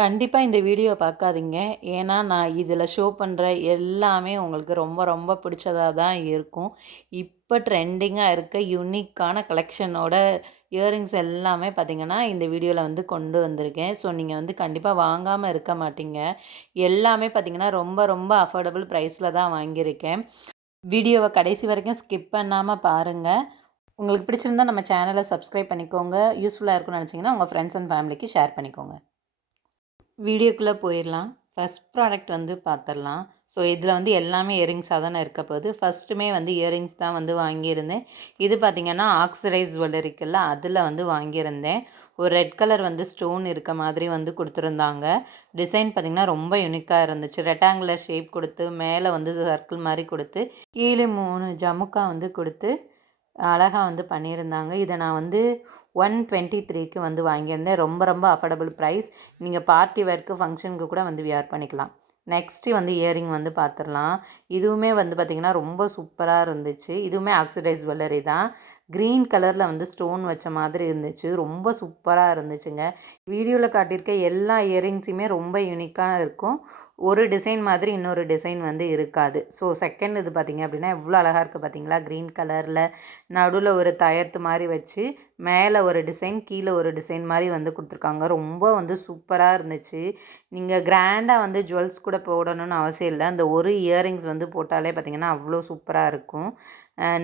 கண்டிப்பா இந்த வீடியோவ பார்க்காதீங்க. ஏன்னா, நான் இதில ஷோ பண்ற எல்லாமே உங்களுக்கு ரொம்ப ரொம்ப பிடிச்சதா தான் இருக்கும். இப்ப ட்ரெண்டிங்கா இருக்க யூனிக்கான கலெக்ஷனோட இயரிங்ஸ் எல்லாமே பார்த்தீங்கன்னா, இந்த வீடியோல வந்து கொண்டு வந்திருக்கேன். ஸோ, நீங்க வந்து கண்டிப்பா வாங்காம இருக்க மாட்டீங்க. எல்லாமே பார்த்தீங்கன்னா, ரொம்ப ரொம்ப அஃபோர்டபுள் பிரைஸ்ல தான் வாங்கியிருக்கேன். வீடியோவ கடைசி வரைக்கும் ஸ்கிப் பண்ணாம பாருங்க. உங்களுக்கு பிடிச்சிருந்தா நம்ம சேனல சப்ஸ்கிரைப் பண்ணிக்கோங்க. யூஸ்ஃபுல்லா இருக்கும்னு நெனச்சீங்கன்னா, உங்க ஃப்ரெண்ட்ஸ் அண்ட் ஃபேமிலிக்கு ஷேர் பண்ணிக்கோங்க. வீடியோக்குள்ளே போயிடலாம். ஃபர்ஸ்ட் ப்ராடக்ட் வந்து பார்த்துடலாம். ஸோ இதில் வந்து எல்லாமே இயரிங்ஸாக தானே இருக்க போகுது. ஃபஸ்ட்டுமே வந்து இயரிங்ஸ் தான் வந்து வாங்கியிருந்தேன். இது பார்த்திங்கன்னா ஆக்சிடைஸ் ஜுவல்லரிக்குல்ல அதில் வந்து வாங்கியிருந்தேன். ஒரு ரெட் கலர் வந்து ஸ்டோன் இருக்க மாதிரி வந்து கொடுத்துருந்தாங்க. டிசைன் பார்த்திங்கன்னா ரொம்ப யூனிக்காக இருந்துச்சு. ரெக்டாங்குலர் ஷேப் கொடுத்து மேலே வந்து சர்க்கிள் மாதிரி கொடுத்து கீழே 3 ஜமுக்கா வந்து கொடுத்து அழகாக வந்து பண்ணியிருந்தாங்க. இதை நான் வந்து 123க்கு வந்து வாங்கியிருந்தேன். ரொம்ப ரொம்ப அஃபோர்டபுள் ப்ரைஸ். நீங்கள் பார்ட்டி வேர்க்கு ஃபங்க்ஷனுக்கு கூட வந்து வியர் பண்ணிக்கலாம். நெக்ஸ்ட்டு வந்து இயரிங் வந்து பார்த்துடலாம். இதுவுமே வந்து பார்த்திங்கன்னா ரொம்ப சூப்பராக இருந்துச்சு. இதுவுமே ஆக்சிடைஸ் ஜுவல்லரி தான். க்ரீன் கலரில் வந்து ஸ்டோன் வச்ச மாதிரி இருந்துச்சு. ரொம்ப சூப்பராக இருந்துச்சுங்க. வீடியோவில் காட்டியிருக்க எல்லா இயரிங்ஸுமே ரொம்ப யூனிக்காக இருக்கும். ஒரு டிசைன் மாதிரி இன்னொரு டிசைன் வந்து இருக்காது. ஸோ செகண்ட் இது பார்த்திங்க அப்படின்னா எவ்வளோ அழகாக இருக்குது பார்த்தீங்களா? க்ரீன் கலரில் நடுவில் ஒரு தயர்த்து மாதிரி வச்சு மேலே ஒரு டிசைன் கீழே ஒரு டிசைன் மாதிரி வந்து கொடுத்துருக்காங்க. ரொம்ப வந்து சூப்பராக இருந்துச்சு. நீங்கள் கிராண்டாக வந்து ஜுவல்ஸ் கூட போடணும்னு அவசியம் இல்லை. அந்த ஒரு இயரிங்ஸ் வந்து போட்டாலே பார்த்திங்கன்னா அவ்வளோ சூப்பராக இருக்கும்.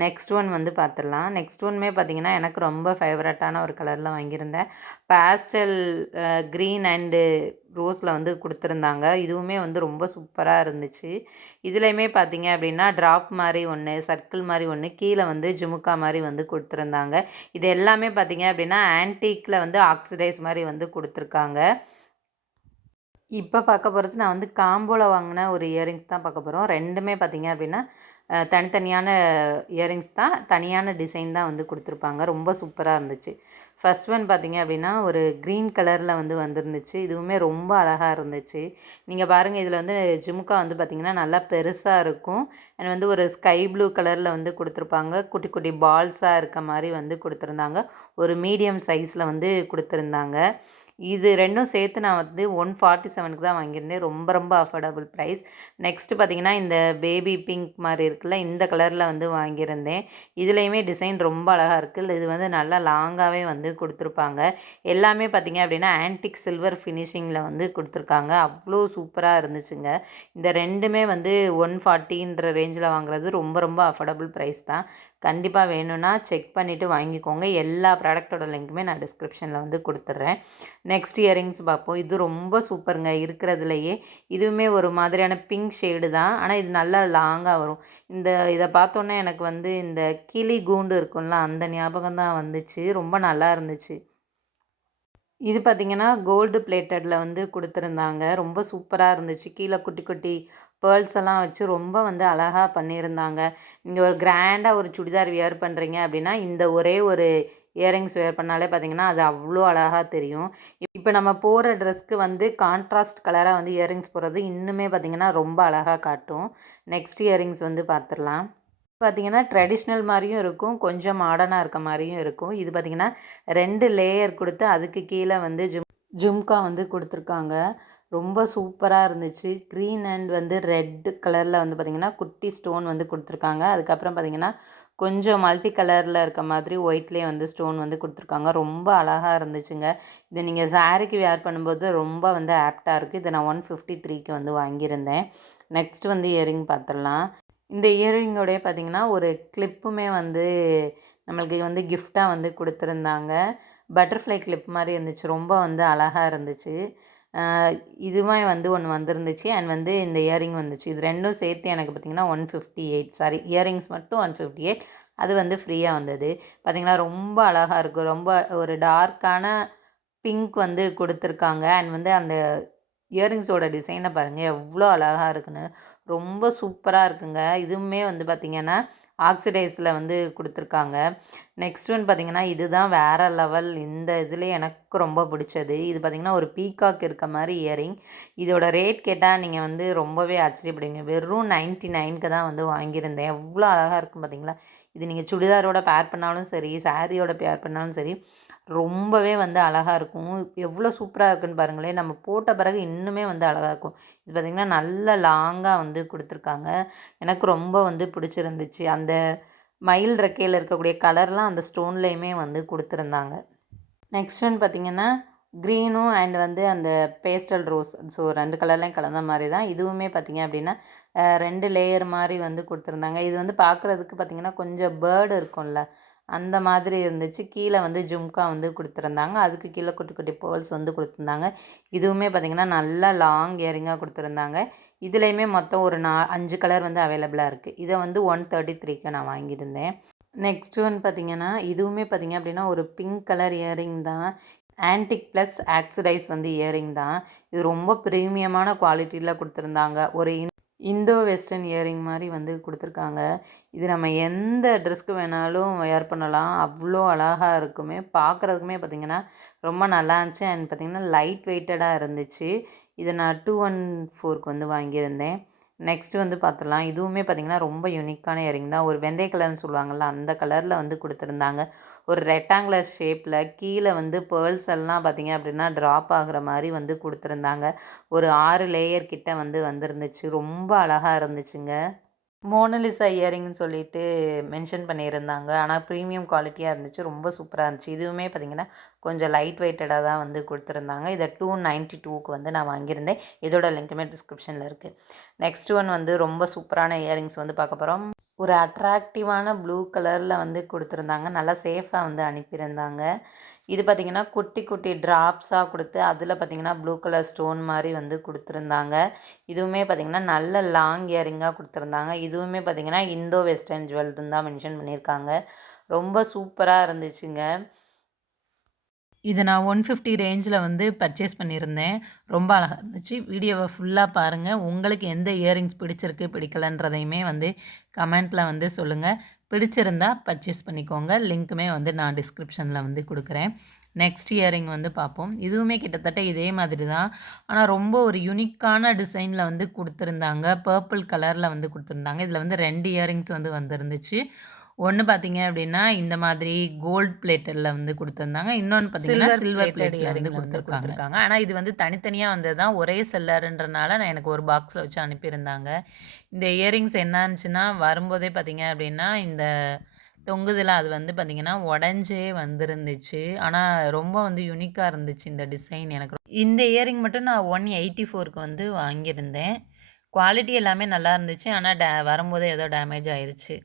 நெக்ஸ்ட் ஒன் வந்து பார்த்துடலாம். நெக்ஸ்ட் ஒன்மே பார்த்திங்கன்னா எனக்கு ரொம்ப ஃபேவரட்டான ஒரு கலரில் வாங்கியிருந்தேன். பேஸ்டல் க்ரீன் அண்டு ரோஸில் வந்து கொடுத்துருந்தாங்க. இதுவுமே வந்து ரொம்ப சூப்பராக இருந்துச்சு. இதுலேயுமே பார்த்திங்க அப்படின்னா ட்ராப் மாதிரி ஒன்று, சர்க்கிள் மாதிரி ஒன்று, கீழே வந்து ஜுமுக்கா மாதிரி வந்து கொடுத்துருந்தாங்க. இது எல்லாமே பார்த்திங்க அப்படின்னா ஆன்டிக்கில் வந்து ஆக்சிடைஸ் மாதிரி வந்து கொடுத்துருக்காங்க. இப்போ பார்க்க போகிறது நான் வந்து காம்போவில் வாங்கின ஒரு இயரிங்ஸ் தான் பார்க்க போகிறோம். ரெண்டுமே பார்த்திங்க அப்படின்னா தனித்தனியான இயரிங்ஸ் தான். தனியான டிசைன் தான் வந்து கொடுத்துருப்பாங்க. ரொம்ப சூப்பராக இருந்துச்சு. ஃபர்ஸ்ட் ஒன் பார்த்திங்க அப்படின்னா ஒரு க்ரீன் கலரில் வந்து வந்துருந்துச்சு. இதுவுமே ரொம்ப அழகாக இருந்துச்சு. நீங்கள் பாருங்கள், இதில் வந்து ஜிமுக்கா வந்து பார்த்திங்கன்னா நல்லா பெருசாக இருக்கும். அண்ட் வந்து ஒரு ஸ்கை ப்ளூ கலரில் வந்து கொடுத்துருப்பாங்க. குட்டி குட்டி பால்ஸாக இருக்க மாதிரி வந்து கொடுத்துருந்தாங்க. ஒரு மீடியம் சைஸில் வந்து கொடுத்துருந்தாங்க. இது ரெண்டும் சேர்த்து நான் வந்து 147க்கு தான் வாங்கியிருந்தேன். ரொம்ப ரொம்ப அஃபோர்டபுள் ப்ரைஸ். நெக்ஸ்ட்டு பார்த்திங்கன்னா இந்த பேபி பிங்க் மாதிரி இருக்குல்ல, இந்த கலரில் வந்து வாங்கியிருந்தேன். இதுலேயுமே டிசைன் ரொம்ப அழகாக இருக்குது. இது வந்து நல்லா லாங்காகவே வந்து கொடுத்துருப்பாங்க. எல்லாமே பார்த்திங்க அப்படின்னா ஆன்டிக் சில்வர் ஃபினிஷிங்கில் வந்து கொடுத்துருக்காங்க. அவ்வளோ சூப்பராக இருந்துச்சுங்க. இந்த ரெண்டுமே வந்து 140ன்ற ரேஞ்சில் வாங்குறது ரொம்ப ரொம்ப அஃபோர்டபுள் ப்ரைஸ் தான். கண்டிப்பாக வேணும்னா செக் பண்ணிவிட்டு வாங்கிக்கோங்க. எல்லா ப்ராடக்ட்டோட லிங்க்குமே நான் டிஸ்கிரிப்ஷனில் வந்து கொடுத்துட்றேன். நெக்ஸ்ட் இயரிங்ஸ் பார்ப்போம். இது ரொம்ப சூப்பருங்க இருக்கிறதுலையே. இதுவுமே ஒரு மாதிரியான பிங்க் ஷேடு தான். ஆனால் இது நல்லா லாங்காக வரும். இதை பார்த்தோன்னே எனக்கு வந்து இந்த கிளி கூண்டு இருக்கும்ல, அந்த ஞாபகம் தான் வந்துச்சு. ரொம்ப நல்லா இருந்துச்சு. இது பார்த்திங்கன்னா கோல்டு பிளேட்டடில் வந்து கொடுத்துருந்தாங்க. ரொம்ப சூப்பராக இருந்துச்சு. கீழே குட்டி குட்டி பேர்ல்ஸ் எல்லாம் வச்சு ரொம்ப வந்து அழகாக பண்ணியிருந்தாங்க. நீங்கள் ஒரு கிராண்டாக ஒரு சுடிதார் வியர் பண்ணுறீங்க அப்படின்னா இந்த ஒரே ஒரு இயரிங்ஸ் வியர் பண்ணாலே பார்த்திங்கன்னா அது அவ்வளோ அழகாக தெரியும். இப்போ நம்ம போகிற ட்ரெஸ்க்கு வந்து கான்ட்ராஸ்ட் கலராக வந்து இயரிங்ஸ் போடுறது இன்னுமே பார்த்திங்கன்னா ரொம்ப அழகாக காட்டும். நெக்ஸ்ட் இயரிங்ஸ் வந்து பார்த்துடலாம். பார்த்திங்கன்னா ட்ரெடிஷ்னல் மாதிரியும் இருக்கும், கொஞ்சம் மாடர்னாக இருக்க மாதிரியும் இருக்கும். இது பார்த்திங்கன்னா 2 லேயர் கொடுத்து அதுக்கு கீழே வந்து ஜும்கா வந்து கொடுத்துருக்காங்க. ரொம்ப சூப்பராக இருந்துச்சு. க்ரீன் அண்ட் வந்து ரெட் கலரில் வந்து பார்த்திங்கன்னா குட்டி ஸ்டோன் வந்து கொடுத்துருக்காங்க. அதுக்கப்புறம் பார்த்திங்கன்னா கொஞ்சம் மல்டி கலரில் இருக்க மாதிரி ஒயிட்லேயே வந்து ஸ்டோன் வந்து கொடுத்துருக்காங்க. ரொம்ப அழகாக இருந்துச்சுங்க. இதை நீங்கள் சாரீக்கு வேர் பண்ணும்போது ரொம்ப வந்து ஆப்டாக இருக்குது. இதை நான் 153க்கு வந்து வாங்கியிருந்தேன். நெக்ஸ்ட் வந்து இயரிங் பார்த்துடலாம். இந்த இயரிங்கோடைய பார்த்திங்கன்னா ஒரு கிளிப்புமே வந்து நம்மளுக்கு வந்து கிஃப்டாக வந்து கொடுத்துருந்தாங்க. பட்டர்ஃப்ளை கிளிப் மாதிரி இருந்துச்சு. ரொம்ப வந்து அழகாக இருந்துச்சு. இதுவுமே வந்து ஒன்று வந்துருந்துச்சு. அண்ட் வந்து இந்த இயரிங் வந்துச்சு. இது ரெண்டும் சேர்த்து எனக்கு பார்த்திங்கன்னா 158, சாரி இயரிங்ஸ் மட்டும் 158, அது வந்து ஃப்ரீயாக வந்தது. பார்த்திங்கன்னா ரொம்ப அழகாக இருக்குது. ரொம்ப ஒரு டார்க்கான பிங்க் வந்து கொடுத்துருக்காங்க. அண்ட் வந்து அந்த இயரிங்ஸோட டிசைனை பாருங்கள் எவ்வளோ அழகாக இருக்குன்னு. ரொம்ப சூப்பராக இருக்குங்க. இதுவுமே வந்து பார்த்திங்கன்னா ஆக்சிடைஸில் வந்து கொடுத்துருக்காங்க. நெக்ஸ்ட் ஒன் பார்த்திங்கன்னா இதுதான் வேறு லெவல். இந்த இதில் எனக்கு ரொம்ப பிடிச்சது. இது பார்த்திங்கன்னா ஒரு பீகாக் இருக்க மாதிரி இயரிங். இதோட ரேட் கேட்டால் நீங்கள் வந்து ரொம்பவே ஆச்சரியப்படுவீங்க. வெறும் 99க்கு தான் வந்து வாங்கியிருந்தேன். எவ்வளோ அழகாக இருக்கும் பார்த்திங்களா. இது நீங்கள் சுடிதாரோட பேர் பண்ணாலும் சரி, சாரியோட பேர் பண்ணாலும் சரி, ரொம்பவே வந்து அழகாக இருக்கும். எவ்வளோ சூப்பராக இருக்குன்னு பாருங்களேன். நம்ம போட்ட பிறகு இன்னுமே வந்து அழகாக இருக்கும். இது பார்த்திங்கன்னா நல்ல லாங்காக வந்து கொடுத்துருக்காங்க. எனக்கு ரொம்ப வந்து பிடிச்சிருந்துச்சு. அந்த மயில் ரெக்கையில் இருக்கக்கூடிய கலர்லாம் அந்த ஸ்டோன்லேயுமே வந்து கொடுத்துருந்தாங்க. நெக்ஸ்ட் ஒன் பார்த்திங்கன்னா க்ரீனும் அண்ட் வந்து அந்த பேஸ்டல் ரோஸ், ஸோ 2 கலர்லையும் கலந்த மாதிரி தான். இதுவுமே பார்த்திங்க அப்படின்னா 2 லேயர் மாதிரி வந்து கொடுத்துருந்தாங்க. இது வந்து பார்க்குறதுக்கு பார்த்திங்கன்னா கொஞ்சம் பேர்டு இருக்கும்ல, அந்த மாதிரி இருந்துச்சு. கீழே வந்து ஜும்கா வந்து கொடுத்துருந்தாங்க. அதுக்கு கீழே குட்டி குட்டி பேர்ல்ஸ் வந்து கொடுத்துருந்தாங்க. இதுவுமே பார்த்திங்கன்னா நல்லா லாங் இயரிங்காக கொடுத்துருந்தாங்க. இதுலேயுமே மொத்தம் ஒரு 5 கலர் வந்து அவைலபிளாக இருக்குது. இதை வந்து 133க்கு நான் வாங்கியிருந்தேன். நெக்ஸ்ட் ஒன் பார்த்திங்கன்னா இதுவுமே பார்த்திங்க அப்படின்னா ஒரு பிங்க் கலர் இயரிங் தான். ஆன்டிக் ப்ளஸ் ஆக்சிடைஸ் வந்து இயரிங் தான். இது ரொம்ப ப்ரீமியமான குவாலிட்டியில் கொடுத்துருந்தாங்க. ஒரு இந்தோ வெஸ்டர்ன் இயரிங் மாதிரி வந்து கொடுத்துருக்காங்க. இது நம்ம எந்த ட்ரெஸ்க்கு வேணாலும் வேர் பண்ணலாம். அவ்வளோ அழகாக இருக்குமே. பார்க்குறதுக்குமே பார்த்திங்கன்னா ரொம்ப நல்லா இருந்துச்சு. அண்ட் பார்த்திங்கன்னா லைட் வெயிட்டடாக இருந்துச்சு. இதை நான் 214க்கு வந்து வாங்கியிருந்தேன். நெக்ஸ்ட்டு வந்து பார்த்துடலாம். இதுவுமே பார்த்திங்கன்னா ரொம்ப யூனிக்கான இயரிங் தான். ஒரு வெந்தய கலர்னு சொல்லுவாங்கள்ல, அந்த கலரில் வந்து கொடுத்துருந்தாங்க. ஒரு ரெக்டாங்குலர் ஷேப்பில் கீழே வந்து பேர்ல்ஸ் எல்லாம் பார்த்திங்க அப்படின்னா ட்ராப் ஆகிற மாதிரி வந்து கொடுத்துருந்தாங்க. ஒரு 6 லேயர் கிட்ட வந்து வந்துருந்துச்சு. ரொம்ப அழகாக இருந்துச்சுங்க. மோனலிசா இயரிங்னு சொல்லிட்டு மென்ஷன் பண்ணியிருந்தாங்க. ஆனால் ப்ரீமியம் குவாலிட்டியாக இருந்துச்சு. ரொம்ப சூப்பராக இருந்துச்சு. இதுவுமே பார்த்திங்கன்னா கொஞ்சம் லைட் வெயிட்டடாக தான் வந்து கொடுத்துருந்தாங்க. இதை 292க்கு வந்து நான் வாங்கியிருந்தேன். இதோட லிங்க்குமே டிஸ்கிரிப்ஷனில் இருக்குது. நெக்ஸ்ட் ஒன் வந்து ரொம்ப சூப்பரான இயரிங்ஸ் வந்து பார்க்க போகிறோம். ஒரு அட்ராக்டிவான ப்ளூ கலரில் வந்து கொடுத்துருந்தாங்க. நல்லா சேஃபாக வந்து அனுப்பியிருந்தாங்க. இது பார்த்திங்கன்னா குட்டி குட்டி ட்ராப்ஸாக கொடுத்து அதில் பார்த்திங்கன்னா ப்ளூ கலர் ஸ்டோன் மாதிரி வந்து கொடுத்துருந்தாங்க. இதுவுமே பார்த்திங்கன்னா நல்ல லாங் இயரிங்காக கொடுத்துருந்தாங்க. இதுவுமே பார்த்திங்கன்னா இந்தோ வெஸ்டர்ன் ஜுவல்னு தான் மென்ஷன் பண்ணியிருக்காங்க. ரொம்ப சூப்பராக இருந்துச்சுங்க. இதை நான் 150 ரேஞ்சில் வந்து பர்ச்சேஸ் பண்ணியிருந்தேன். ரொம்ப அழகாக இருந்துச்சு. வீடியோவை ஃபுல்லாக பாருங்கள். உங்களுக்கு எந்த இயரிங்ஸ் பிடிச்சிருக்கு பிடிக்கலன்றதையுமே வந்து கமெண்ட்டில் வந்து சொல்லுங்கள். பிடிச்சிருந்தா பர்ச்சேஸ் பண்ணிக்கோங்க. லிங்க்குமே வந்து நான் டிஸ்கிரிப்ஷனில் வந்து கொடுக்குறேன். நெக்ஸ்ட் இயரிங் வந்து பார்ப்போம். இதுவுமே கிட்டத்தட்ட இதே மாதிரி தான். ஆனால் ரொம்ப ஒரு யூனிக்கான டிசைனில் வந்து கொடுத்துருந்தாங்க. பர்பிள் கலரில் வந்து கொடுத்துருந்தாங்க. இதில் வந்து 2 இயரிங்ஸ் வந்து வந்துருந்துச்சு. ஒன்று பார்த்தீங்க அப்படின்னா இந்த மாதிரி கோல்ட் பிளேட்டடில் வந்து கொடுத்துருந்தாங்க. இன்னொன்று பார்த்தீங்கன்னா சில்வர் பிளேட்டடில் வந்து கொடுத்துருக்காங்க. ஆனால் இது வந்து தனித்தனியாக வந்தது தான். ஒரே செல்லருன்றனால நான் எனக்கு ஒரு பாக்ஸில் வச்சு அனுப்பியிருந்தாங்க. இந்த இயரிங்ஸ் என்னாச்சுன்னா வரும்போதே பார்த்தீங்க அப்படின்னா இந்த தொங்குதில் அது வந்து பார்த்திங்கன்னா உடஞ்சே வந்துருந்துச்சு. ஆனால் ரொம்ப வந்து யூனிக்காக இருந்துச்சு இந்த டிசைன் எனக்கு. இந்த இயரிங் மட்டும் நான் 184க்கு வந்து வாங்கியிருந்தேன். குவாலிட்டி எல்லாமே நல்லா இருந்துச்சு. ஆனால் வரும்போதே ஏதோ டேமேஜ் ஆயிடுச்சு.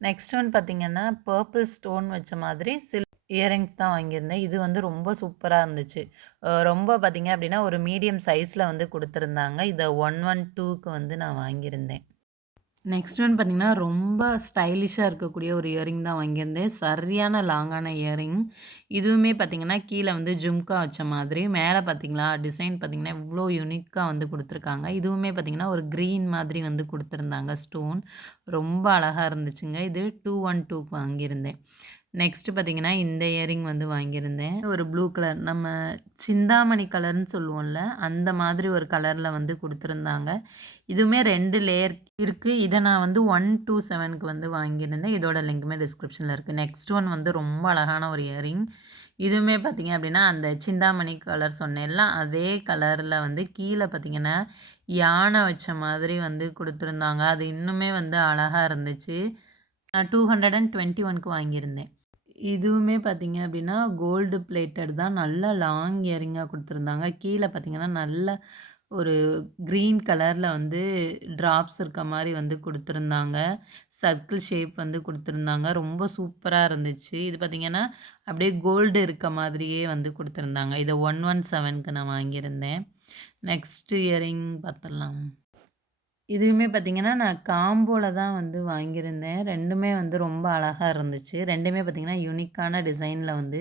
நெக்ஸ்ட் ஒன் பார்த்திங்கன்னா பர்பிள் ஸ்டோன் வச்ச மாதிரி இயரிங்ஸ் தான் வாங்கியிருந்தேன். இது வந்து ரொம்ப சூப்பராக இருந்துச்சு. ரொம்ப பார்த்திங்க அப்படின்னா ஒரு மீடியம் சைஸில் வந்து கொடுத்துருந்தாங்க. இதை 112க்கு வந்து நான் வாங்கியிருந்தேன். நெக்ஸ்ட் ஒன் பார்த்திங்கன்னா ரொம்ப ஸ்டைலிஷாக இருக்கக்கூடிய ஒரு இயரிங் தான் வாங்கியிருந்தேன். சரியான லாங்கான இயரிங். இதுவுமே பார்த்திங்கன்னா கீழே வந்து ஜும்கா வச்ச மாதிரி, மேலே பார்த்திங்களா டிசைன் பார்த்திங்கன்னா இவ்வளோ யூனிக்காக வந்து கொடுத்துருக்காங்க. இதுவுமே பார்த்திங்கன்னா ஒரு க்ரீன் மாதிரி வந்து கொடுத்துருந்தாங்க ஸ்டோன். ரொம்ப அழகாக இருந்துச்சுங்க. இது 212க்கு வாங்கியிருந்தேன். நெக்ஸ்ட்டு பார்த்திங்கன்னா இந்த இயரிங் வந்து வாங்கியிருந்தேன். ஒரு ப்ளூ கலர், நம்ம சிந்தாமணி கலர்னு சொல்லுவோம்ல, அந்த மாதிரி ஒரு கலரில் வந்து கொடுத்துருந்தாங்க. இதுவுமே 2 லேயர் இருக்குது. இதை நான் வந்து 127க்கு வந்து வாங்கியிருந்தேன். இதோட லிங்க்குமே டிஸ்கிரிப்ஷனில் இருக்குது. நெக்ஸ்ட் ஒன் வந்து ரொம்ப அழகான ஒரு இயரிங். இதுவுமே பார்த்திங்க அப்படின்னா அந்த சிந்தாமணி கலர் சொன்னேன்ல, அதே கலரில் வந்து கீழே பார்த்திங்கன்னா யானை வச்ச மாதிரி வந்து கொடுத்துருந்தாங்க. அது இன்னுமே வந்து அழகாக இருந்துச்சு. நான் 221க்கு வாங்கியிருந்தேன். இதுவுமே பார்த்திங்க அப்படின்னா கோல்டு பிளேட்டட் தான். நல்லா லாங் இயரிங்காக கொடுத்துருந்தாங்க. கீழே பார்த்திங்கன்னா நல்ல ஒரு க்ரீன் கலரில் வந்து ட்ராப்ஸ் இருக்க மாதிரி வந்து கொடுத்துருந்தாங்க. சர்க்கிள் ஷேப் வந்து கொடுத்துருந்தாங்க. ரொம்ப சூப்பராக இருந்துச்சு. இது பார்த்திங்கன்னா அப்படியே கோல்டு இருக்க மாதிரியே வந்து கொடுத்துருந்தாங்க. இதை 117க்கு நான் வாங்கியிருந்தேன். நெக்ஸ்ட் இயரிங் பார்த்துடலாம். இதுவுமே பார்த்திங்கன்னா நான் காம்போவில் தான் வந்து வாங்கியிருந்தேன். 2மே வந்து ரொம்ப அழகாக இருந்துச்சு. 2மே பார்த்திங்கன்னா யூனிக்கான டிசைனில் வந்து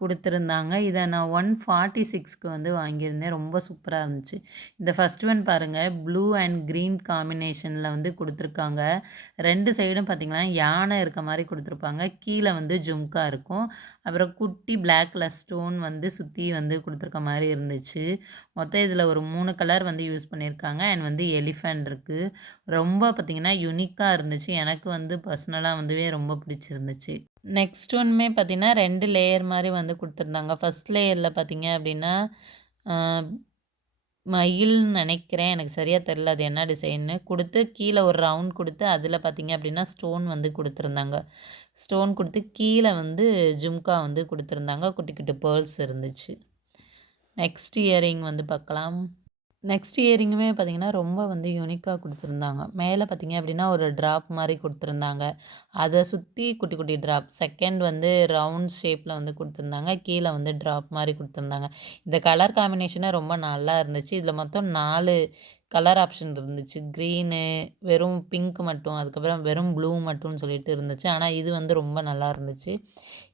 கொடுத்துருந்தாங்க. இதை நான் 146க்கு வந்து வாங்கியிருந்தேன். ரொம்ப சூப்பராக இருந்துச்சு. இந்த ஃபர்ஸ்ட் ஒன் பாருங்கள், ப்ளூ அண்ட் க்ரீன் காம்பினேஷனில் வந்து கொடுத்துருக்காங்க. 2 சைடும் பார்த்திங்கன்னா யானை இருக்க மாதிரி கொடுத்துருப்பாங்க. கீழே வந்து ஜும்கா இருக்கும். அப்புறம் குட்டி பிளாக் கலர் ஸ்டோன் வந்து சுற்றி வந்து கொடுத்துருக்க மாதிரி இருந்துச்சு. மொத்தம் இதில் ஒரு 3 கலர் வந்து யூஸ் பண்ணியிருக்காங்க. அண்ட் வந்து எலிஃபண்ட் இருக்குது. ரொம்ப பார்த்திங்கன்னா யுனிக்காக இருந்துச்சு. எனக்கு வந்து பர்சனலாக வந்துவே ரொம்ப பிடிச்சிருந்துச்சு. நெக்ஸ்ட் ஒன்றுமே பார்த்திங்கன்னா 2 லேயர் மாதிரி வந்து கொடுத்துருந்தாங்க. ஃபஸ்ட் லேயரில் பார்த்திங்க அப்படின்னா மயில்னு நினைக்கிறேன். எனக்கு சரியா தெரியல அது என்ன டிசைன்னு. குடுத்து கீழ ஒரு ரவுண்ட் குடுத்து, அதில பார்த்தீங்க அப்படின்னா, ஸ்டோன் வந்து குடுத்துருந்தாங்க. ஸ்டோன் குடுத்து கீழ வந்து ஜும்கா வந்து குடுத்துருந்தாங்க. குட்டி குட்டி பேர்ல்ஸ் இருந்துச்சு. நெக்ஸ்ட் இயரிங் வந்து பார்க்கலாம். நெக்ஸ்ட் இயரிங்குமே பார்த்தீங்கன்னா, ரொம்ப வந்து யூனிக்கா குடுத்துருந்தாங்க. மேல பார்த்தீங்க அப்படின்னா, ஒரு ட்ராப் மாரி குடுத்துருந்தாங்க. அத சுத்தி குட்டி குட்டி ட்ராப். செகண்ட் வந்து ரவுண்ட் ஷேப்ல வந்து குடுத்துருந்தாங்க. கீழ வந்து ட்ராப் மாரி குடுத்துருந்தாங்க. இந்த கலர் காம்பினேஷனே ரொம்ப நல்லா இருந்துச்சு. இதில மொத்தம் 4 கலர் ஆப்ஷன் இருந்துச்சு. க்ரீனு, வெறும் பிங்க் மட்டும், அதுக்கப்புறம் வெறும் ப்ளூ மட்டும்னு சொல்லிட்டு இருந்துச்சு. ஆனா இது வந்து ரொம்ப நல்லா இருந்துச்சு.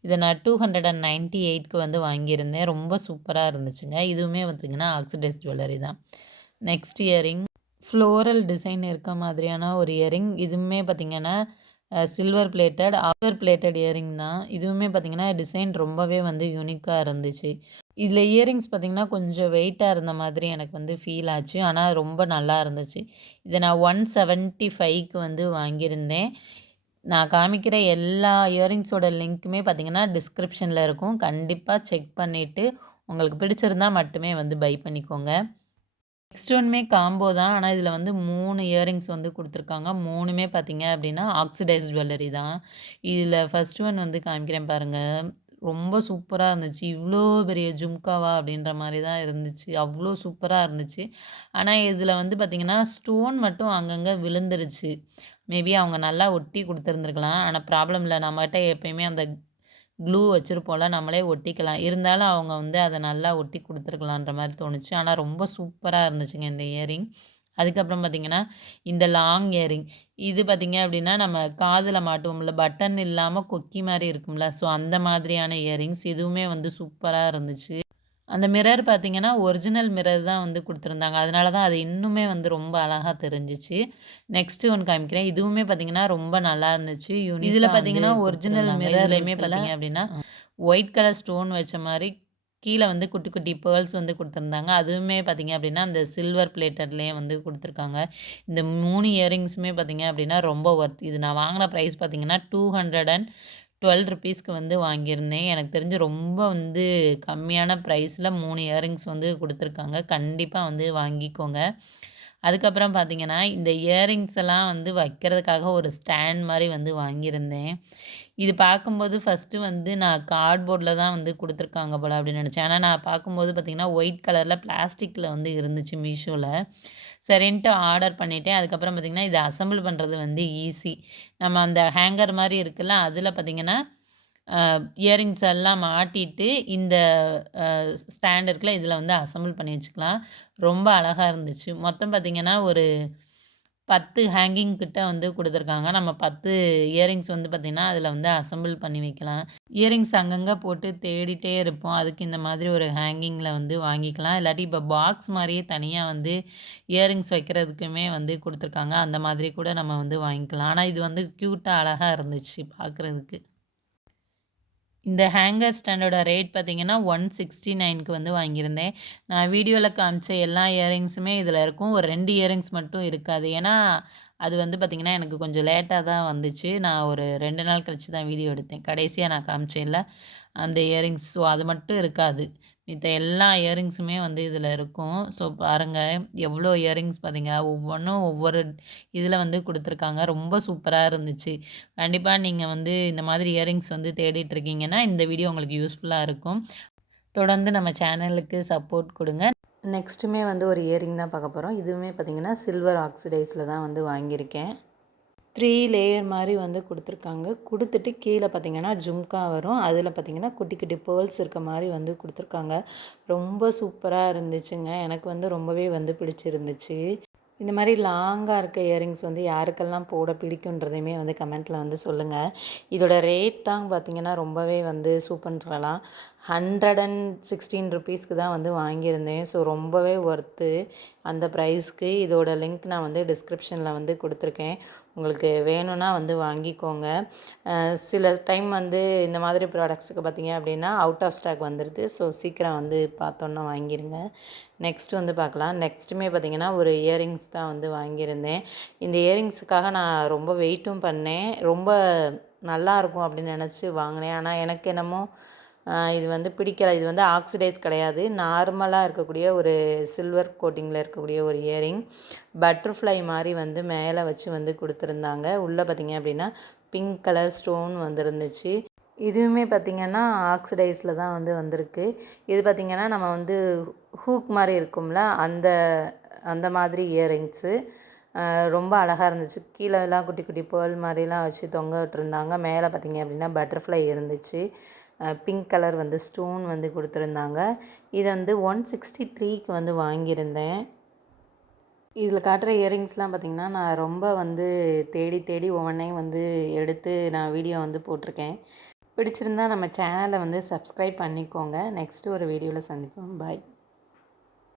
இத நான் 298க்கு வந்து வாங்கியிருந்தேன். ரொம்ப சூப்பரா இருந்துச்சுங்க. இதுவுமே பார்த்தீங்கன்னா, ஆக்ஸிடைஸ் ஜுவல்லரி தான். நெக்ஸ்ட் இயரிங் ஃப்ளோரல் டிசைன் இருக்க மாதிரியான ஒரு இயரிங். இதுவுமே பார்த்தீங்கன்னா, சில்வர் பிளேட்டட் இயரிங் தான். இதுவுமே பார்த்தீங்கன்னா, டிசைன் ரொம்பவே வந்து யூனிக்கா இருந்துச்சு. இதில இயரிங்ஸ் பார்த்தீங்கன்னா, கொஞ்சம் வெயிட்டா இருந்த மாதிரி எனக்கு வந்து ஃபீல் ஆச்சு. ஆனா ரொம்ப நல்லா இருந்துச்சு. இத நான் 175க்கு வந்து வாங்கியிருந்தேன். நான் காமிக்கிற எல்லா இயரிங்ஸோட லிங்க்குமே பார்த்தீங்கன்னா, டிஸ்கிரிப்ஷன்ல இருக்கும். கண்டிப்பா செக் பண்ணிட்டு, உங்களுக்கு பிடிச்சிருந்தா மட்டுமே வந்து பை பண்ணிக்கோங்க. நெக்ஸ்ட் ஒன்னுமே காம்போ தான். ஆனா, இதில வந்து 3 இயரிங்ஸ் வந்து குடுத்துருக்காங்க. 3மே பார்த்தீங்க அப்படின்னா, ஆக்ஸிடைஸ் ஜுவல்லரி தான். இதில ஃபர்ஸ்ட் ஒன் வந்து காமிக்கிறேன் பாருங்க. ரொம்ப சூப்பரா இருந்துச்சு. இவ்ளோ பெரிய ஜும்காவா? அப்படின்ற மாரி தான் இருந்துச்சு. அவ்ளோ சூப்பரா இருந்துச்சு. ஆனா, இதில வந்து பார்த்தீங்கன்னா, ஸ்டோன் மட்டும் அங்கங்க விழுந்துருச்சு. மேபி அவங்க நல்லா ஒட்டி குடுத்துருந்துருக்கலாம். ஆனா ப்ராப்ளம் இல்ல. நம்மகிட்ட எப்பயுமே அந்த க்ளூ வச்சிருப்போம்ல, நம்மளே ஒட்டிக்கலாம். இருந்தாலும் அவங்க வந்து அத நல்லா ஒட்டி குடுத்துருக்கலான்ற மாரி தோணுச்சு. ஆனா ரொம்ப சூப்பரா இருந்துச்சுங்க இந்த இயரிங். அதுக்கப்புறம் பார்த்தீங்கன்னா, இந்த லாங் இயரிங். இது பார்த்தீங்க அப்படின்னா, நம்ம காதுல மாட்டுவோம்ல, பட்டன் இல்லாம கொக்கி மாரி இருக்கும்ல, ஸோ அந்த மாதிரியான இயரிங்ஸ். இதுவுமே வந்து சூப்பரா இருந்துச்சு. அந்த மிரர் பார்த்தீங்கன்னா, ஒரிஜினல் மிரர் தான் வந்து குடுத்துருந்தாங்க. அதனால தான் அது இன்னுமே வந்து ரொம்ப அழகா தெரிஞ்சுச்சு. நெக்ஸ்ட்டு ஒண்ணு காமிக்கிறேன். இதுவுமே பார்த்தீங்கன்னா, ரொம்ப நல்லா இருந்துச்சு. இதில பார்த்தீங்கன்னா, ஒரிஜினல் மிரர்லயுமே பார்த்தீங்க அப்படின்னா, ஒயிட் கலர் ஸ்டோன் வச்ச மாரி கீழ வந்து குட்டி குட்டி பேர்ல்ஸ் வந்து குடுத்துருந்தாங்க. அதுவுமே பார்த்தீங்க அப்படின்னா, அந்த சில்வர் பிளேட்டட்லயே வந்து குடுத்துருக்காங்க. இந்த 3 இயரிங்ஸுமே பார்த்தீங்க அப்படின்னா, ரொம்ப ஒர்த். இது நான் வாங்குன பிரைஸ் பார்த்தீங்கன்னா, 212 ருப்பீஸ்க்கு வந்து வாங்கியிருந்தேன். எனக்கு தெரிஞ்சு ரொம்ப வந்து கம்மியான ப்ரைஸில் 3 இயரிங்ஸ் வந்து குடுத்துருக்காங்க. கண்டிப்பா வந்து வாங்கிக்கோங்க. அதுக்கப்புறம் பார்த்தீங்கன்னா, இந்த இயரிங்ஸ் எல்லாம் வந்து வைக்கிறதுக்காக ஒரு ஸ்டாண்ட் மாரி வந்து வாங்கியிருந்தேன். இது பார்க்கும்போது ஃபர்ஸ்ட்டு வந்து நான் கார்ட்போர்டில தான் வந்து குடுத்துருக்காங்க போல அப்படின்னு நெனச்சேன். ஆனா நான் பார்க்கும்போது பார்த்தீங்கன்னா, ஒயிட் கலர்ல பிளாஸ்டிக்ல வந்து இருந்துச்சு மீஷோல. சரின்ட்டு ஆர்டர் பண்ணிட்டேன். அதுக்கப்புறம் பார்த்தீங்கன்னா, இத அசெம்பிள் பண்ணுறது வந்து ஈஸி. நம்ம அந்த ஹேங்கர் மாரி இருக்குல்ல, அதில பார்த்தீங்கன்னா, இயரிங்ஸ் எல்லாம் மாட்டிட்டு, இந்த ஸ்டாண்ட் இருக்குல்ல, இதில வந்து அசெம்பிள் பண்ணி வச்சுக்கலாம். ரொம்ப அழகா இருந்துச்சு. மொத்தம் பார்த்தீங்கன்னா, ஒரு 10 ஹேங்கிங் கிட்ட வந்து குடுத்துருக்காங்க. நம்ம 10 இயரிங்ஸ் வந்து பார்த்தீங்கன்னா, அதில வந்து அசெம்பிள் பண்ணி வைக்கலாம். இயரிங்ஸ் அங்கங்க போட்டு தேடிட்டே இருப்போம். அதுக்கு இந்த மாதிரி ஒரு ஹேங்கிங்கில வந்து வாங்கிக்கலாம். இல்லாட்டி இப்போ பாக்ஸ் மாரியே தனியா வந்து இயரிங்ஸ் வைக்கிறதுக்குமே வந்து குடுத்துருக்காங்க. அந்த மாதிரி கூட நம்ம வந்து வாங்கிக்கலாம். ஆனா இது வந்து க்யூட்டா அழகா இருந்துச்சு பார்க்குறதுக்கு. இந்த ஹேங்கர் ஸ்டாண்டோட ரேட் பார்த்தீங்கன்னா, 169க்கு வந்து வாங்கியிருந்தேன். நான் வீடியோல காமிச்ச எல்லா இயரிங்ஸுமே இதில இருக்கும். ஒரு 2 இயரிங்ஸ் மட்டும் இருக்காது. ஏன்னா, அது வந்து பார்த்தீங்கன்னா, எனக்கு கொஞ்சம் லேட்டா தான் வந்துச்சு. நான் ஒரு 2 நாள் கழிச்சு தான் வீடியோ எடுத்தேன். கடைசியா நான் காமிச்சேன்ல, அந்த இயரிங்ஸ். ஸோ, அது மட்டும் இருக்காது. மித்த எல்லா இயரிங்ஸுமே வந்து இதில இருக்கும். ஸோ, பாருங்க எவ்வளோ இயரிங்ஸ் பார்த்தீங்களா? ஒவ்வொன்னும் ஒவ்வொரு இதில வந்து குடுத்துருக்காங்க. ரொம்ப சூப்பரா இருந்துச்சு. கண்டிப்பா நீங்க வந்து இந்த மாதிரி இயரிங்ஸ் வந்து தேடிட்டு இருக்கீங்கன்னா, இந்த வீடியோ உங்களுக்கு யூஸ்ஃபுல்லா இருக்கும். தொடர்ந்து நம்ம சேனலுக்கு சப்போர்ட் குடுங்க. நெக்ஸ்ட்டுமே வந்து ஒரு இயரிங் தான் பார்க்க போறோம். இதுவுமே பார்த்தீங்கன்னா, சில்வர் ஆக்ஸிடைஸில தான் வந்து வாங்கியிருக்கேன். 3 லேயர் மாரி வந்து குடுத்துருக்காங்க. குடுத்துட்டு கீழ பார்த்தீங்கன்னா, ஜும்கா வரும். அதில பார்த்தீங்கன்னா, குட்டி குட்டி பேர்ல்ஸ் இருக்க மாரி வந்து குடுத்துருக்காங்க. ரொம்ப சூப்பரா இருந்துச்சுங்க. எனக்கு வந்து ரொம்பவே வந்து பிடிச்சிருந்துச்சு. இந்த மாரி லாங்கா இருக்க இயரிங்ஸ் வந்து யாருக்கெல்லாம் போட பிடிக்குன்றதையுமே வந்து கமெண்ட்ல வந்து சொல்லுங்கள். இதோட ரேட் தான் பார்த்தீங்கன்னா, ரொம்பவே வந்து சூப்பர்ன்னு சொல்லலாம். 116 தான் வந்து வாங்கியிருந்தேன். ஸோ ரொம்பவே ஒர்த்து அந்த ப்ரைஸ்க்கு. இதோட லிங்க் நான் வந்து டிஸ்கிரிப்ஷனில் வந்து கொடுத்துருக்கேன். உங்களுக்கு வேணும்னா வந்து வாங்கிக்கோங்க. சில டைம் வந்து இந்த மாதிரி ப்ராடக்ட்ஸுக்கு பார்த்தீங்க அப்படின்னா அவுட் ஆஃப் ஸ்டாக் வந்துடுது. ஸோ சீக்கிரம் வந்து பார்த்தோன்னா வாங்கிடுங்க. நெக்ஸ்ட் வந்து பார்க்கலாம். நெக்ஸ்ட்டுமே பார்த்திங்கன்னா ஒரு இயரிங்ஸ் தான் வந்து வாங்கியிருந்தேன். இந்த இயரிங்ஸுக்காக நான் ரொம்ப வெயிட்டும் பண்ணேன். ரொம்ப நல்லாயிருக்கும் அப்படின்னு நினச்சி வாங்கினேன். ஆனால் எனக்கு என்னமோ இது வந்து பிடிக்கலை. இது வந்து ஆக்சிடைஸ் கிடையாது. நார்மலாக இருக்கக்கூடிய ஒரு சில்வர் கோட்டிங்கில் இருக்கக்கூடிய ஒரு இயரிங். பட்டர்ஃப்ளை மாதிரி வந்து மேலே வச்சு வந்து கொடுத்துருந்தாங்க. உள்ளே பார்த்திங்க அப்படின்னா பிங்க் கலர் ஸ்டோன் வந்துருந்துச்சு. இதுவுமே பார்த்திங்கன்னா ஆக்சிடைஸில் தான் வந்து வந்திருக்கு. இது பார்த்திங்கன்னா நம்ம வந்து ஹூக் மாதிரி இருக்கும்ல, அந்த அந்த மாதிரி இயரிங்ஸு. ரொம்ப அழகாக இருந்துச்சு. கீழெல்லாம் குட்டி குட்டி பேர்ல் மாதிரிலாம் வச்சு தொங்க விட்டுருந்தாங்க. மேலே பார்த்திங்க அப்படின்னா பட்டர்ஃப்ளை இருந்துச்சு. பிங்க் கலர் வந்து ஸ்டோன் வந்து கொடுத்துருந்தாங்க. இது வந்து 163க்கு வந்து வாங்கியிருந்தேன். இதில் காட்டுற இயரிங்ஸ்லாம் பார்த்திங்கன்னா நான் ரொம்ப வந்து தேடி தேடி ஒவ்வொன்றையும் வந்து எடுத்து நான் வீடியோ வந்து போட்டிருக்கேன். பிடிச்சிருந்தா நம்ம சேனலை வந்து சப்ஸ்கிரைப் பண்ணிக்கோங்க. நெக்ஸ்ட்டு ஒரு வீடியோவில் சந்திப்போம். பாய்.